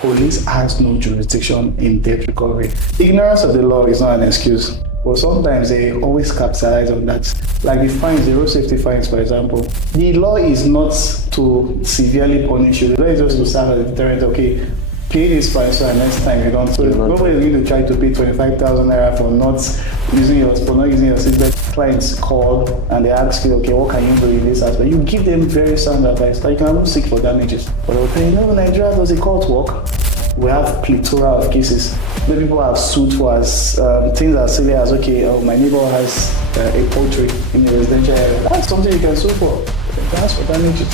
police has no jurisdiction in debt recovery. Ignorance of the law is not an excuse, but sometimes they always capitalize on that. Like the fines, the road safety fines, for example. The law is not to severely punish you. The law is just to serve as a deterrent. Okay, pay this fine so that next time you don't. So nobody is going to try to pay 25,000 naira for not using your seatbelt. Clients call and they ask you, okay, what can you do in this aspect? You give them very sound advice. Like you can seek for damages. But they'll tell you, no, Nigeria does a court work. We have plethora of cases where people have sued for as things as silly as, okay, my neighbor has a poultry in the residential area. That's something you can sue for. You can ask for damages.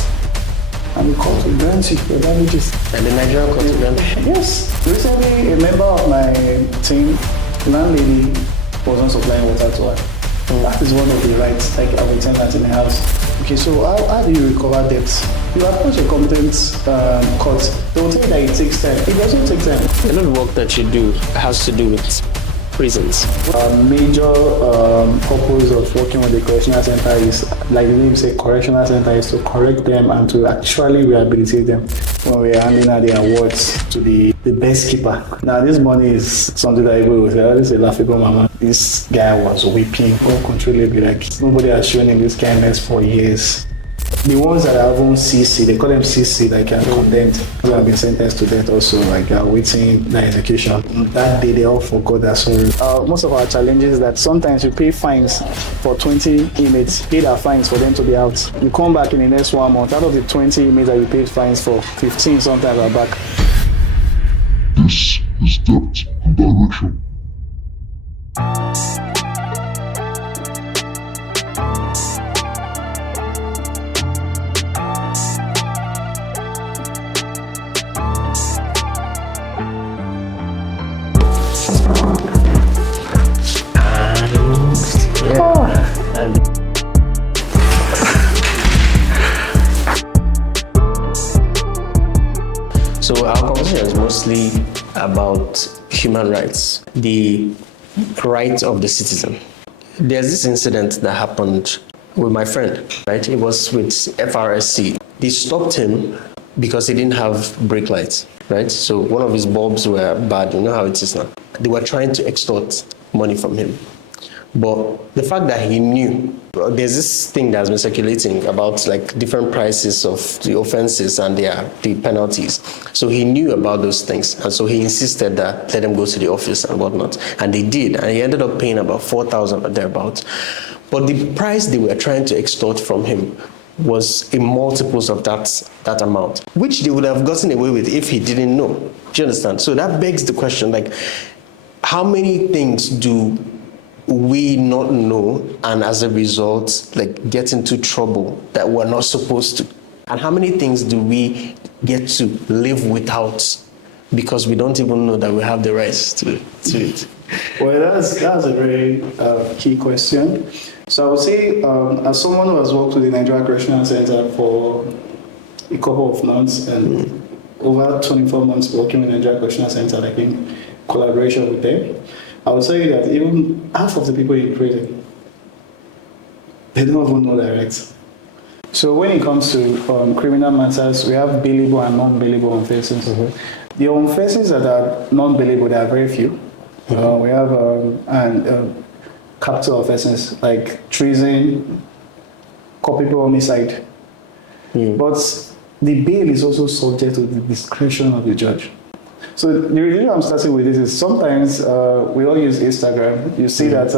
And the court will grant you for damages. And the Nigerian court will grant you? Yes. Recently, a member of my team, landlady, was not supplying water to her. That is one of the rights, like of a tenant in the house. Okay, so how do you recover debts? You approach a competent court. They will tell you that it takes time. It doesn't take time. A lot of work that you do has to do with prisons. A major purpose of working with the correctional center is, like the name says, correctional center is to correct them and to actually rehabilitate them. When we are handing out the awards to the best keeper. Now this money is something that people will say, oh, this is a laughable mama. This guy was weeping uncontrollably, like nobody has shown him this kindness for years. The ones that are even CC, they call them CC, like are condemned, who have been sentenced to death also, like are waiting their execution. That day they all forgot that sorry. Most of our challenges is that sometimes you pay fines for 20 inmates, pay their fines for them to be out. You come back in the next 1 month, out of the 20 inmates that you paid fines for, 15 sometimes are back. This is debt and direction. So our conversation is mostly about human rights, the right of the citizen. There's this incident that happened with my friend, right? It was with FRSC. They stopped him because he didn't have brake lights, right? So one of his bulbs were bad, you know how it is now. They were trying to extort money from him. But the fact that he knew, there's this thing that's been circulating about like different prices of the offenses and the penalties. So he knew about those things. And so he insisted that let them go to the office and whatnot. And they did. And he ended up paying about 4,000 or thereabouts. But the price they were trying to extort from him was in multiples of that amount, which they would have gotten away with if he didn't know. Do you understand? So that begs the question, like, how many things do we not know, and as a result, like get into trouble that we're not supposed to? And how many things do we get to live without because we don't even know that we have the rights to it? Well, that's a very key question. So I would say, as someone who has worked with the Nigeria Correctional Center for a couple of months and over 24 months working with the Nigeria Correctional Center, like in collaboration with them, I would say that even half of the people in prison, they don't even know their rights. So when it comes to criminal matters, we have bailable and non-bailable offenses. The offenses that are non-bailable, there are very few. We have capital offenses like treason, culpable homicide. But the bail is also subject to the discretion of the judge. So the reason I'm starting with this is sometimes we all use Instagram. You see that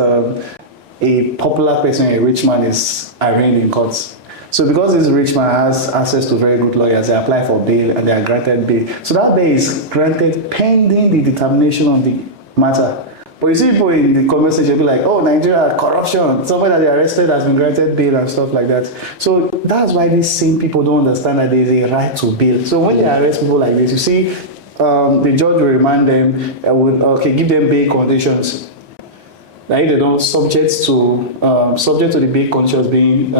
a popular person, a rich man, is arraigned in courts. So because this rich man has access to very good lawyers, they apply for bail and they are granted bail. So that bail is granted pending the determination of the matter. But you see people in the comment section be like, oh, Nigeria, corruption. Somebody that they arrested has been granted bail and stuff like that. So that's why these same people don't understand that there is a right to bail. So when they arrest people like this, you see, the judge will remind them, give them bail conditions. Like they don't subject to the bail conditions being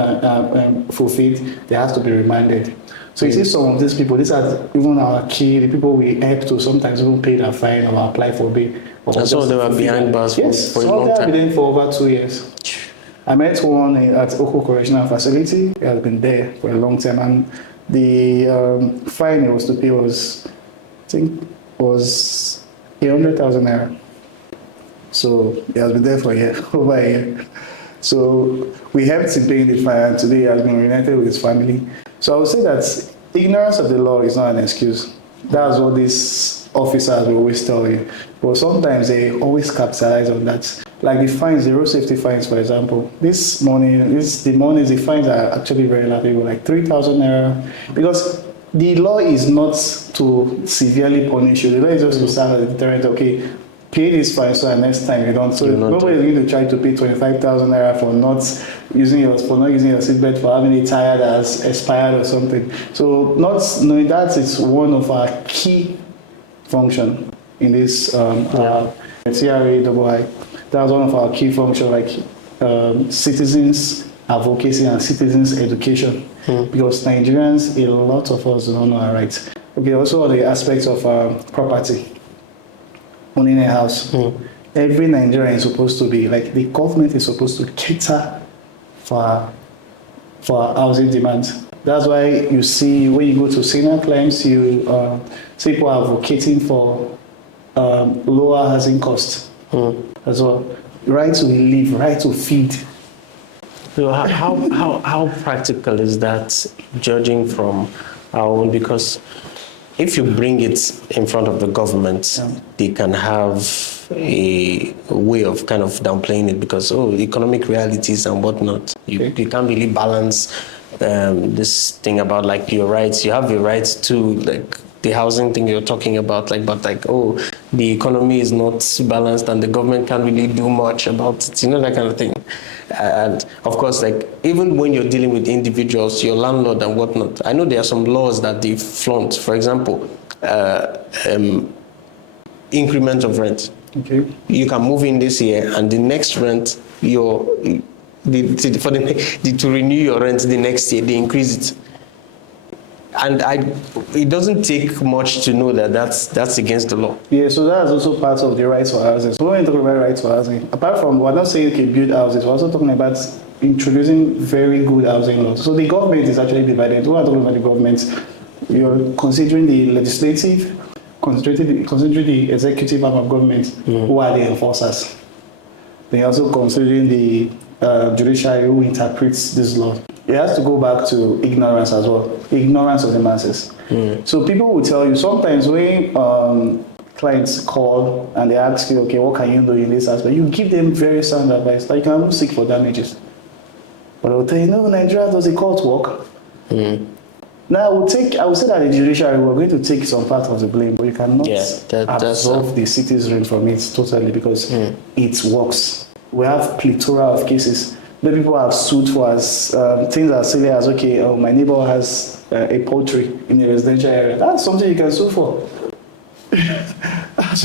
fulfilled, they have to be remanded. So you see some of these people, these are even our key, the people we help to sometimes even pay their fine or apply for bail. And some of them are behind bars for a long time. Some of them have been there for over 2 years. I met one at Akpor Correctional Facility. He has been there for a long time, and the fine he was to pay was think was 100,000 naira. So he has been there for a year, over a year. So we helped him paying the fine, and today he has been reunited with his family. So I would say that ignorance of the law is not an excuse. That's what these officers will always tell you. But sometimes they always capitalize on that. Like the fines, the road safety fines, for example. The fines are actually very laughable, like 3,000 naira. Because the law is not to severely punish you. The law is just to serve as a deterrent. Okay, pay this fine so that next time you don't. So nobody is going to try to pay 25,000 naira for not using your seatbelt, for having a tire that has expired or something. So not knowing that is one of our key function in this TRA II. That's one of our key functions, like citizens advocacy and citizens education. Because Nigerians, a lot of us don't know our rights. Okay, also the aspects of property. Owning a house. Every Nigerian is supposed to be, like the government is supposed to cater for housing demands. That's why you see when you go to senior claims, you see people advocating for lower housing costs as well. Right to live, right to feed. So how practical is that, judging from our own? Because if you bring it in front of the government, they can have a way of kind of downplaying it because, economic realities and whatnot. You can't really balance this thing about like your rights. You have your rights to like the housing thing you're talking about, the economy is not balanced and the government can't really do much about it, that kind of thing. And of course, like even when you're dealing with individuals, your landlord and whatnot, I know there are some laws that they flaunt. For example, increment of rent. Okay. You can move in this year, and the next rent, to renew your rent the next year, they increase it. And it doesn't take much to know that that's against the law. Yeah, so that's also part of the rights for housing. So when we talk about rights for housing, apart from, we're not saying, okay, build houses, we're also talking about introducing very good housing laws. So the government is actually divided. When we're talking about the government, you're considering the legislative, considering the executive arm of government, who are the enforcers. Then you're also considering the judiciary, who interprets this law. It has to go back to ignorance as well, ignorance of the masses. So people will tell you, sometimes when clients call and they ask you, okay, what can you do in this aspect? You give them very sound advice, like you can seek for damages. But they'll tell you, no, Nigeria does a court work. Now, I would say that the judiciary, we're going to take some part of the blame, but you cannot absolve the citizen from it totally because it works. We have plethora of cases. The people have sued for things as silly as, okay, my neighbor has a poultry in a residential area. That's something you can sue for.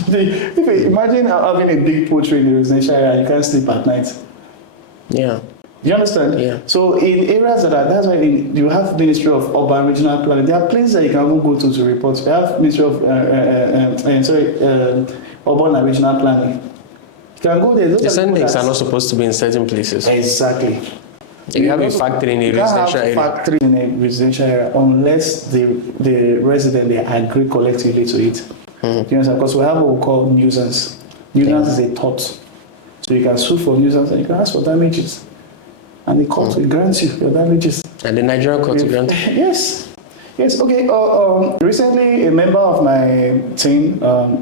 Imagine having a big poultry in a residential area and you can't sleep at night. Yeah. Do you understand? Yeah. So in areas that's why you have Ministry of Urban Regional Planning. There are places that you can even go to report. We have Ministry of Urban and Regional Planning. You can go there. The sendings are not supposed to be in certain places. Exactly. You have a factory in a residential area. You can't have a factory in a residential area unless the resident, they agree collectively to it. Do you understand? Because we have what we call nuisance. Nuisance is a tort. So you can sue for nuisance and you can ask for damages. And the court will grant you your damages. And the Nigerian court will grant? Yes. Yes, okay. Recently, a member of my team,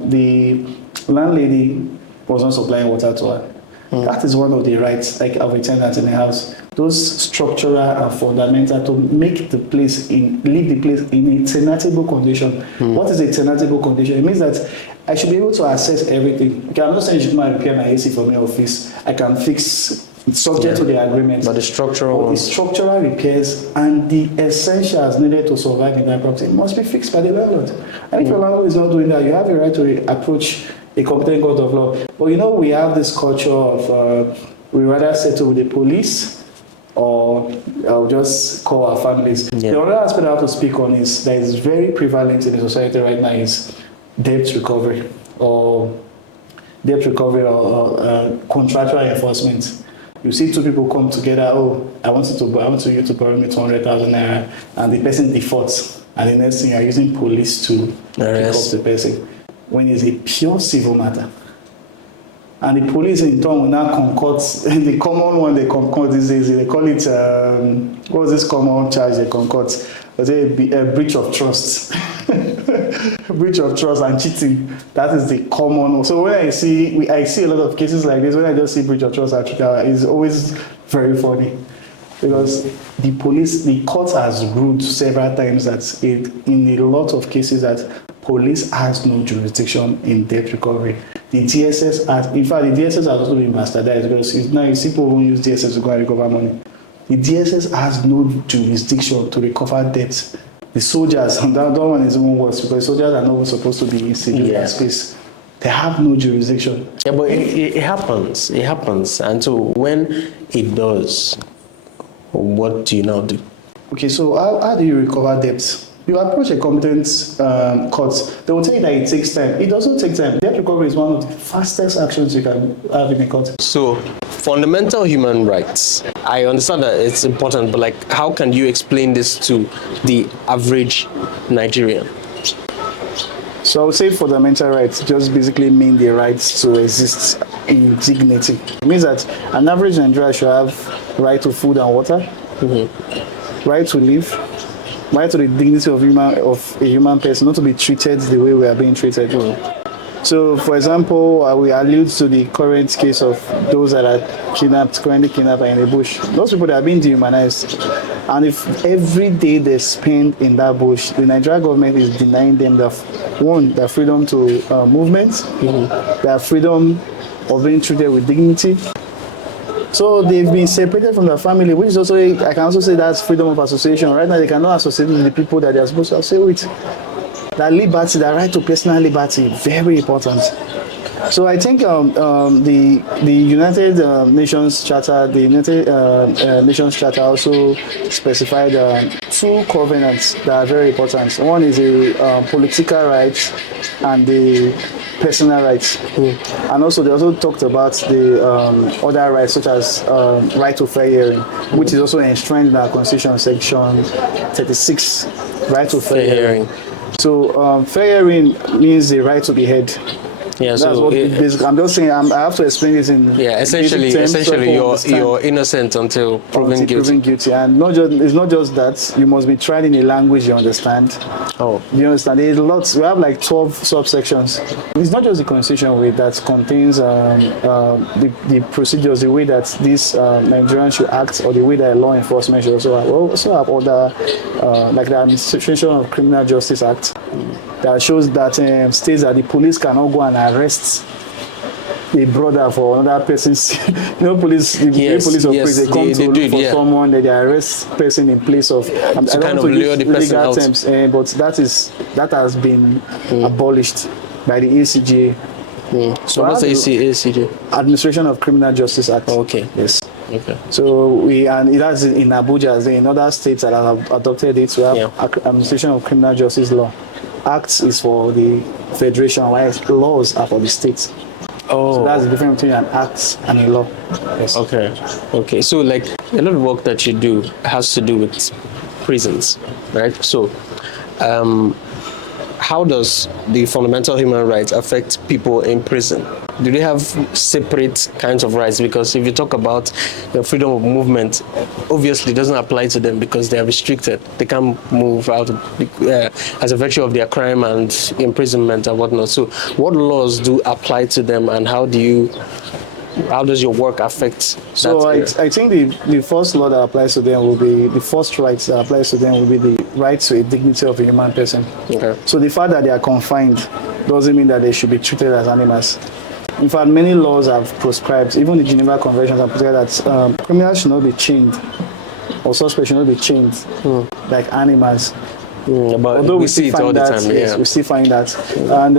the landlady was not supplying water to her. That is one of the rights, like of a tenant in a house. Those structural and fundamental to make the place leave the place in a tenantable condition. What is a tenantable condition? It means that I should be able to access everything. Okay, I'm not saying you should come and repair my AC for my office. I can fix. It's subject to the agreement. But the structural repairs and the essentials needed to survive in that property must be fixed by the landlord. And if your landlord is not doing that, you have a right to approach a competent court of law. But we have this culture of we rather settle with the police or I'll just call our families. The other aspect I have to speak on is that is very prevalent in the society right now is debt recovery or contractual enforcement. You see two people come together, I want you to borrow me 200,000 naira, and the person defaults. and the next thing you're using police to pick up Arrest. the person, when it's a pure civil matter. And the police in turn will now concord, the common one they concord these days, they call it, what's this common charge they concord? A breach of trust. Breach of trust and cheating. That is the common one. So when I see a lot of cases like this, when I just see breach of trust, it's always very funny. Because the court has ruled several times that in a lot of cases that police has no jurisdiction in debt recovery. The DSS has, in fact, the DSS has also been bastardized because now you see people who use DSS to go and recover money. The DSS has no jurisdiction to recover debt. The soldiers, and that one is even worse because soldiers are not even supposed to be in civilian space. They have no jurisdiction. Yeah, but it happens. It happens. And so when it does, what do you now do? Okay, so how do you recover debt? You approach a competent court. They will tell you that it takes time. It doesn't take time. Debt recovery is one of the fastest actions you can have in a court. So, fundamental human rights. I understand that it's important, but like, how can you explain this to the average Nigerian? So I would say fundamental rights just basically mean the rights to exist in dignity. It means that an average Nigerian should have right to food and water, right to live, right to the dignity of a human person, not to be treated the way we are being treated. So, for example, we allude to the current case of those that are currently kidnapped in the bush. Those people that are being dehumanized. And if every day they spend in that bush, the Nigerian government is denying them their freedom to movement, their freedom of being treated with dignity. So they've been separated from their family, which is also, I can also say that's freedom of association. Right now they cannot associate with the people that they are supposed to associate with. That liberty, that right to personal liberty, very important. So I think the United Nations Charter, also specified two covenants that are very important. One is the political rights and the personal rights. And also they also talked about the other rights such as right to fair hearing, which is also enshrined in our Constitution, Section 36, right to fair hearing. So fair hearing means the right to be heard. Yeah, that's so what I'm just saying. I have to explain this in essentially you're innocent until proven guilty. And it's not just that. You must be tried in a language you understand. Oh, you understand? There's lots. We have like 12 subsections. It's not just the Constitution that contains the procedures, the way that these Nigerians should act, or the way that law enforcement should also have. We also have other like the Administration of Criminal Justice Act. That shows that states that the police cannot go and arrest a brother for another person's. Police. Police operate. They come to look for someone. They arrest person in place of. I don't kind want of to use lure the person legal out. terms, but that has been abolished by the ACJ. So what's the ACJ? Administration of Criminal Justice Act. Okay. Yes. Okay. So and it has in Abuja, in other states that have adopted it. We have Administration of Criminal Justice Law. Acts is for the federation, while laws are for the states. Oh. So that's the difference between an act and a law. Yes. Okay. So like a lot of work that you do has to do with prisons, right? So how does the fundamental human rights affect people in prison? Do they have separate kinds of rights? Because if you talk about the freedom of movement, obviously it doesn't apply to them because they are restricted. They can't move out as a virtue of their crime and imprisonment and whatnot. So what laws do apply to them, and how does your work affect So that? I think the first law that applies to them will be, the first rights that applies to them will be the right to a dignity of a human person. Okay. So the fact that they are confined doesn't mean that they should be treated as animals. In fact, many laws have prescribed, even the Geneva Conventions have prescribed that criminals should not be chained, or suspects should not be chained like animals. But although we see it all the time, yes, we still find that. And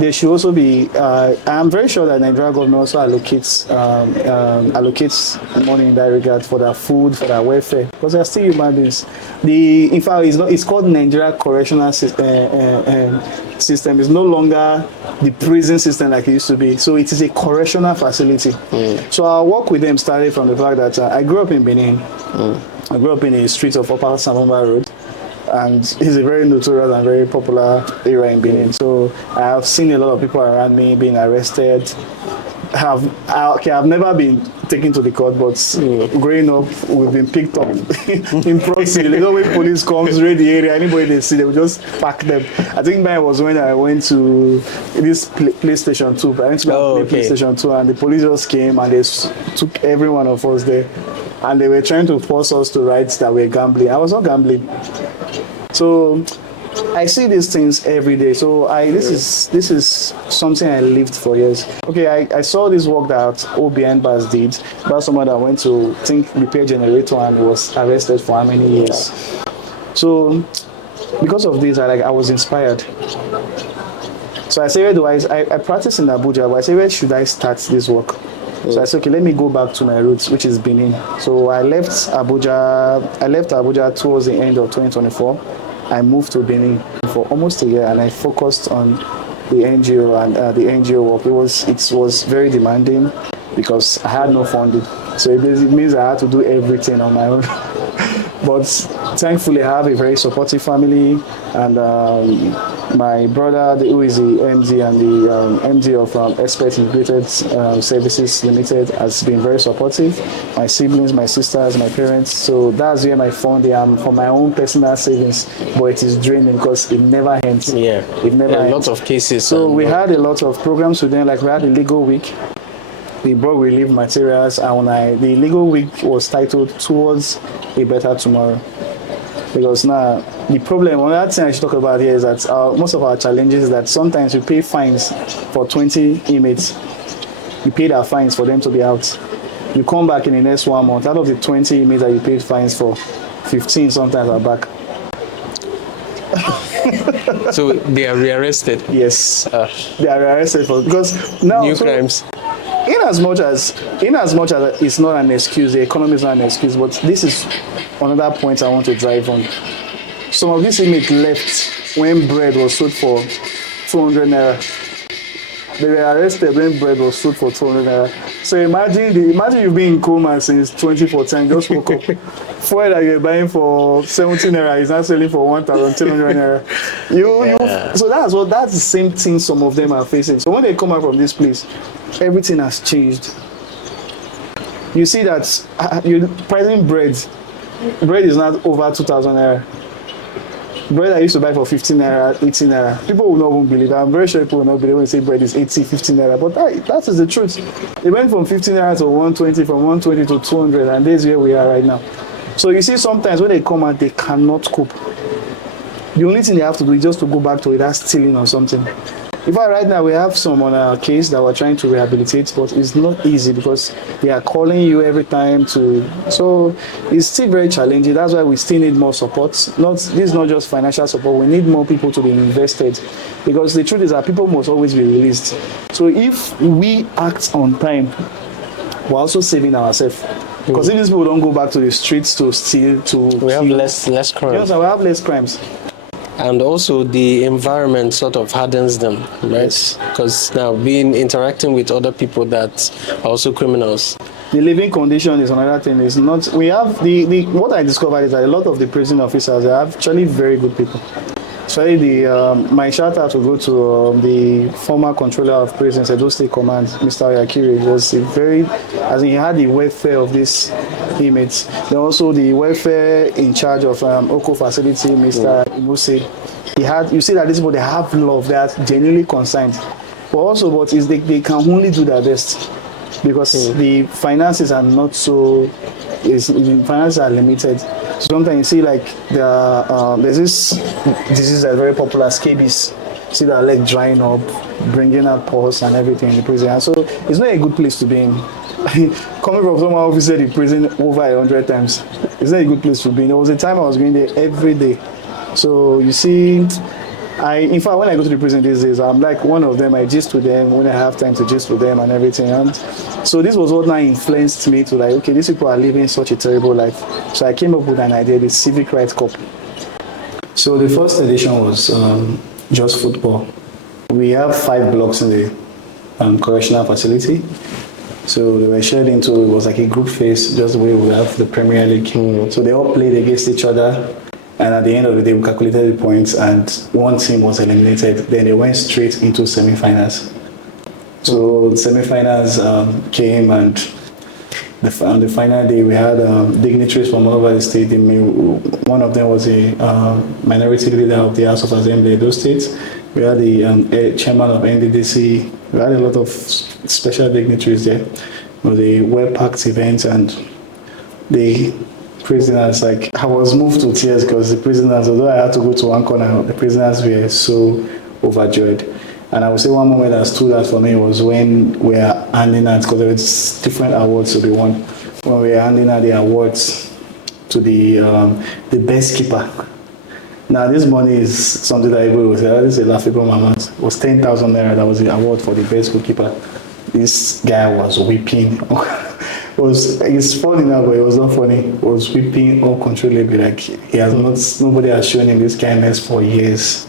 there should also be, I'm very sure that Nigerian government also allocates money in that regard for their food, for their welfare, because they are still human beings. In fact, it's called Nigeria Correctional system. It's no longer the prison system like it used to be. So it is a correctional facility. So our work with them started from the fact that I grew up in Benin. I grew up in the streets of Upper Sambomba Road. and it's a very notorious and very popular area in Benin. So I have seen a lot of people around me being arrested. I've never been taken to the court, but growing up, we've been picked up in proxy. You know, when police comes, raid the area, anybody they see, they will just pack them. I think mine was when I went to this PlayStation 2. I went to play PlayStation 2, and the police just came and they took every one of us there. And they were trying to force us to write that we're gambling. I was not gambling. So I see these things every day. So this is something I lived for years. Okay, I saw this work that OBN did about someone that went to repair generator and was arrested for how many years. So because of this, I was inspired. So I said, where do I practice in Abuja, but I said, where should I start this work? So I said, okay, let me go back to my roots, which is Benin. So I left Abuja towards the end of 2024. I moved to Benin for almost a year, and I focused on the NGO and the NGO work. It was very demanding because I had no funding. So it means I had to do everything on my own. But thankfully, I have a very supportive family, and my brother, who is the MD and the MD of Expert Integrated Services Limited, has been very supportive. My siblings, my sisters, my parents. So that's where my funding for my own personal savings, but it is draining because it never ends. Yeah, it never ends. A lot of cases. So we had a lot of programs with them, like we had a legal week. We brought relief materials, and the legal week was titled Towards a Better Tomorrow. Because now, the problem, another thing I should talk about here is that most of our challenges is that sometimes we pay fines for 20 inmates. You pay their fines for them to be out. You come back in the next 1 month, out of the 20 inmates that you paid fines for, 15 sometimes are back. So they are rearrested? Yes. They are rearrested because now new crimes. In as much as it's not an excuse, the economy is not an excuse, but this is another point I want to drive on. Some of these inmates left when bread was sold for 200 naira. They were arrested when bread was sold for 200 naira. So imagine you've been in coma since 2014, just woke up. Fuel that you're buying for 17 naira is not selling for 1,200 naira. So that's the same thing some of them are facing. So when they come out from this place, everything has changed. You see that you're pricing bread is not over 2,000 naira. Bread I used to buy for 15 naira, 18 naira. People will not even believe it. I'm very sure people will not believe when they say bread is 80, 15 naira. But that is the truth. It went from 15 naira to 120, from 120 to 200, and this is where we are right now. So you see, sometimes when they come out, they cannot cope. The only thing they have to do is just to go back to either stealing or something. In fact, right now we have some on our case that we're trying to rehabilitate, but it's not easy because they are calling you every time so it's still very challenging. That's why we still need more support. This is not just financial support. We need more people to be invested, because the truth is that people must always be released. So if we act on time, we're also saving ourselves. Because if these people don't go back to the streets to steal, we have less crimes. Yes, we have less crimes. And also the environment sort of hardens them, right? Because now interacting with other people that are also criminals. The living condition is another thing. It's not. We have what I discovered is that a lot of the prison officers are actually very good people. So my shout out to go to the former controller of prisons, Edo State Command, Mr. Yakiri. Was he had the welfare of these inmates. Then also the welfare in charge of Oko facility, Mr. Imuse. You see that these people, they have love, they are genuinely concerned. But they can only do their best, because the finances are not so. The finances are limited. Sometimes you see like there's this disease that's very popular, scabies. You see that leg drying up, bringing up pus and everything in the prison. And so it's not a good place to be in. Coming from someone who visited the prison over 100 times, it's not a good place to be in. There was a time I was going there every day. So you see, in fact, when I go to the prison these days, I'm like one of them. I gist with them when I have time to gist with them and everything. And so this was what now influenced me to like, okay, these people are living such a terrible life. So I came up with an idea, the Civic Rights Cup. So the first edition was just football. We have 5 blocks in the correctional facility. So they were shared into, it was like a group phase, just the way we have the Premier League. So they all played against each other. And at the end of the day, we calculated the points, and one team was eliminated. Then they went straight into semi-finals. So the semi-finals came, and on the final day, we had dignitaries from all over the state. One of them was a minority leader of the House of Assembly in those states. We had the chairman of NDDC. We had a lot of special dignitaries there. It was a well-packed event, and the prisoners, like, I was moved to tears because the prisoners, although I had to go to one corner, the prisoners were so overjoyed. And I would say one moment that stood out for me was when we were handing out, because there were different awards to be won, when we were handing out the awards to the best keeper. Now, this money is something that everybody will say, oh, this is a laughable moment. It was 10,000 naira, that was the award for the best goalkeeper. This guy was weeping. It's funny now, but it was not funny. He was weeping uncontrollably, like nobody has shown him this kindness for years.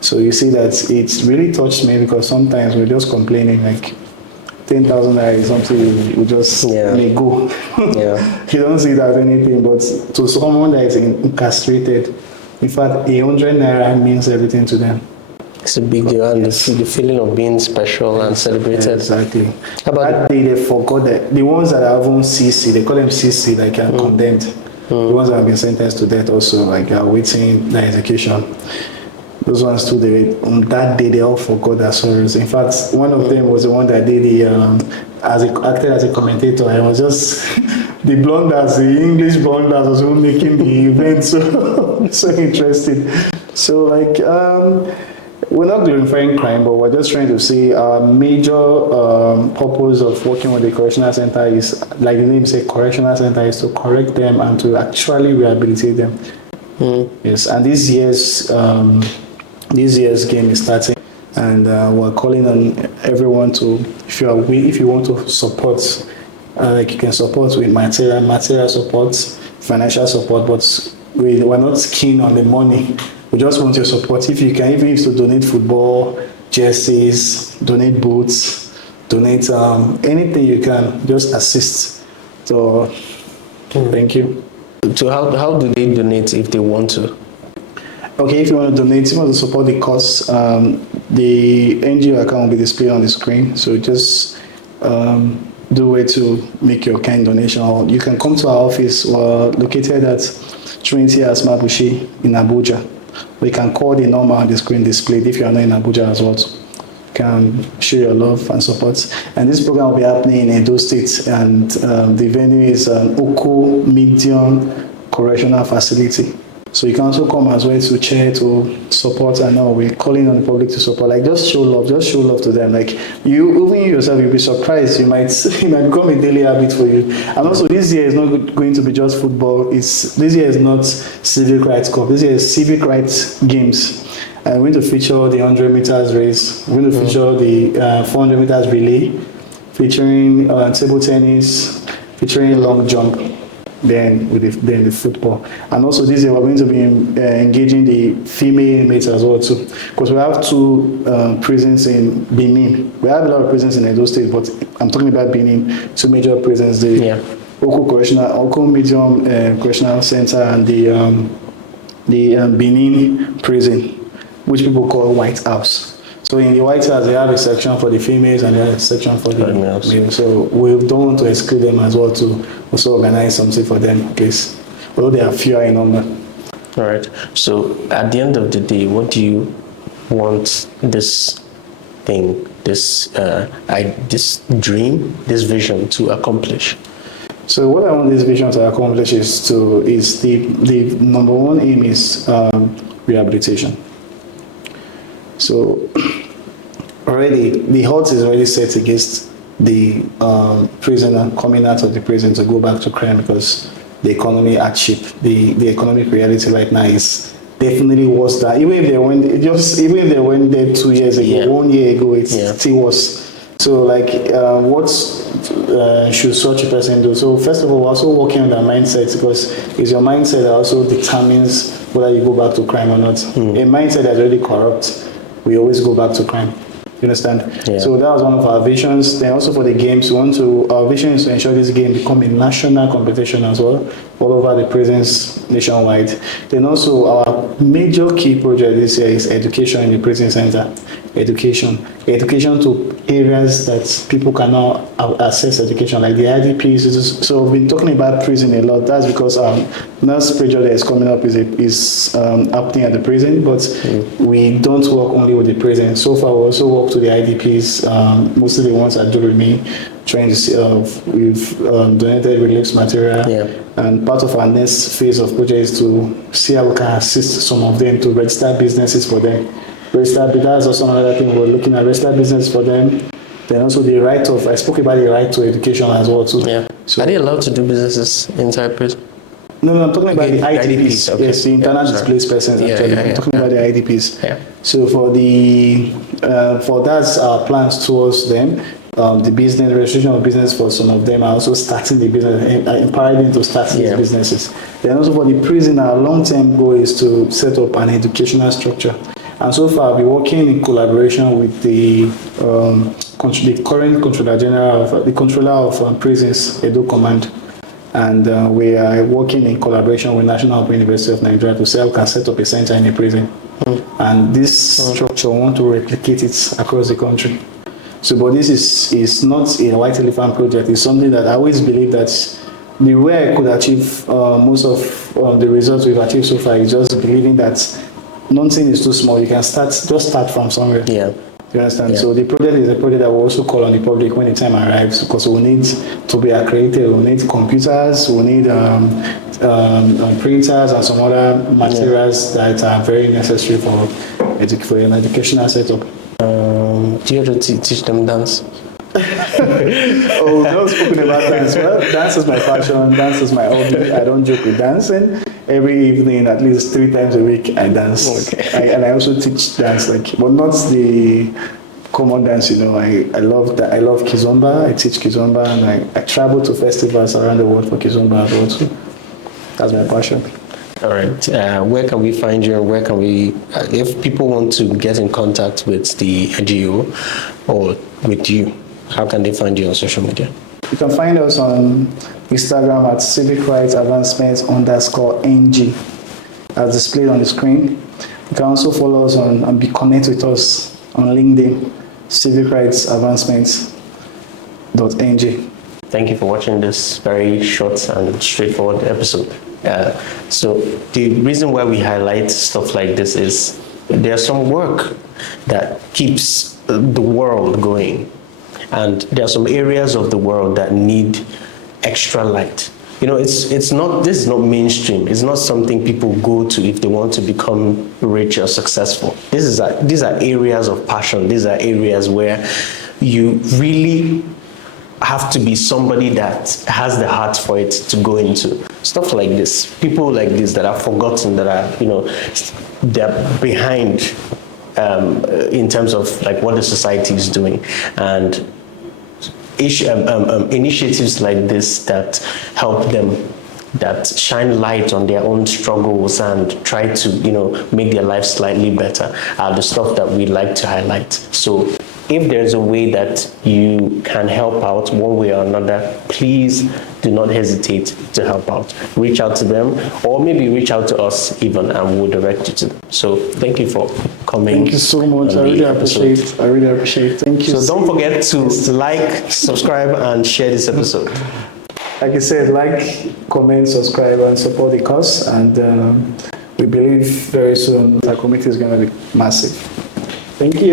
So you see that it really touched me, because sometimes we're just complaining, like 10,000 naira is something we just may go. You don't see that anything, but to someone that is incarcerated, in fact, 100 naira means everything to them. It's a big deal, and the feeling of being special and celebrated. Yeah, exactly. How about that day, they forgot that the ones that are even CC, they call them CC, like condemned. The ones that have been sentenced to death also, like are waiting their execution. Those ones too, on that day, they all forgot their sorrows. In fact, one of them was the one that did acted as a commentator. I was just the blunders, the English blunders, was who making the event so interesting. So like, we're not glorifying crime, but we're just trying to say our major purpose of working with the correctional center is, like the name says, correctional center, is to correct them and to actually rehabilitate them. Yes, and this year's game is starting, and we're calling on everyone to, if you want to support, like you can support with material support, financial support, but we're not keen on the money. We just want your support. If you can, even if to donate football, jerseys, donate boots, donate anything you can, just assist. So, thank you. So how do they donate if they want to? Okay, if you want to donate, if you want to support the cause, the NGO account will be displayed on the screen. So just do it to make your kind donation. Or you can come to our office. We're located at Trinity Asmabushi in Abuja. We can call the number on the screen displayed if you are not in Abuja as well. You can show your love and support. And this program will be happening in Edo State, and the venue is Oko Medium Correctional Facility. So you can also come as well to chair to support, and now we're calling on the public to support. Like, just show love to them. Like, even you yourself, you'll be surprised. It might become a daily habit for you. And also, this year is not going to be just football. This year is not Civic Rights Cup. This year is Civic Rights Games. And we're going to feature the 100 meters race. We're going to feature the 400 meters relay, featuring table tennis, featuring long jump. Then the football. And also this year we're going to be engaging the female inmates as well too, because we have two prisons in Benin. We have a lot of prisons in Edo State, but I'm talking about Benin, two major prisons, the Oko Medium Correctional Center, and the Benin prison, which people call White House. So in the White House, they have a section for the females and they have a section for the males. So we don't want to exclude them as well, to also organize something for them in case, although they are fewer in number. All right. So at the end of the day, what do you want this thing, this dream, this vision to accomplish? So what I want this vision to accomplish is the number one aim is rehabilitation. So already the odds is already set against the prisoner coming out of the prison to go back to crime, because the economy hardship, the economic reality right now is definitely worse than even if they went there 2 years ago, 1 year ago, it's still worse. So like what should such a person do? So first of all, we're also working on their mindset, because it's your mindset that also determines whether you go back to crime or not. A mindset that's already corrupt, we always go back to crime. You understand? Yeah. So that was one of our visions. Then also for the games, our vision is to ensure this game become a national competition as well, all over the prisons nationwide. Then also our major key project this year is education in the prison center. Education to areas that people cannot access education, like the IDPs. So we've been talking about prison a lot. That's because nurse pressure that is coming up is happening at the prison, but we don't work only with the prison. So far, we also work to the IDPs, mostly the ones that do remain. Trying to see, we've donated relief material, and part of our next phase of project is to see how we can assist some of them to register businesses for them. That's also another thing we're looking at, register business for them. Then also the right of, I spoke about the right to education as well too. Yeah. So, are they allowed to do businesses inside prison? No, I'm talking about the IDPs. Okay. Yes, the internal displaced persons actually. I'm talking about the IDPs. Yeah. So for that's our plans towards them. The business, registration of business for some of them are also starting the business, empowering them to start these businesses. Then also for the prison, our long-term goal is to set up an educational structure. And so far, we're working in collaboration with the current Controller General the Controller of Prisons, Edo Command, and we are working in collaboration with National Open University of Nigeria to see how we can set up a center in a prison. And this structure, we want to replicate it across the country. So, but this is not a white elephant project. It's something that I always believe that the way I could achieve most of the results we've achieved so far is just believing that nothing is too small. You can just start from somewhere. Yeah. You understand? Yeah. Yeah. So the project is a project that will also call on the public when the time arrives, because we need to be accredited. We need computers. We need printers and some other materials that are very necessary for an educational setup. Do you have to teach them dance? Oh, not spoken about dance. Well, dance is my passion. Dance is my hobby. I don't joke with dancing. Every evening, at least 3 times a week, I dance. Okay. And I also teach dance, but not the common dance. I love that. I love Kizomba. I teach Kizomba, and I travel to festivals around the world for Kizomba as well too. That's my passion. All right. Where can we find you? And where can we, if people want to get in contact with the NGO or with you, how can they find you on social media? You can find us on Instagram at Civic Rights Advancement _NG, as displayed on the screen. You can also follow us and be connected with us on LinkedIn, Civic Rights Advancement .ng. Thank you for watching this very short and straightforward episode. So the reason why we highlight stuff like this is there's some work that keeps the world going, and there are some areas of the world that need extra light. This is not mainstream. It's not something people go to if they want to become rich or successful. These are areas of passion. These are areas where you really have to be somebody that has the heart for it to go into. Stuff like this, people like this that are forgotten, that are, they're behind in terms of like what the society is doing. And initiatives like this that help them, that shine light on their own struggles and try to, make their life slightly better are the stuff that we like to highlight. So if there's a way that you can help out one way or another, please do not hesitate to help out. Reach out to them, or maybe reach out to us even, and we'll direct you to them. So thank you for coming. Thank you so much. I really appreciate it. Thank you. So don't forget to like, subscribe, and share this episode. Like I said, like, comment, subscribe, and support the cause. And we believe very soon our community is going to be massive. Thank you.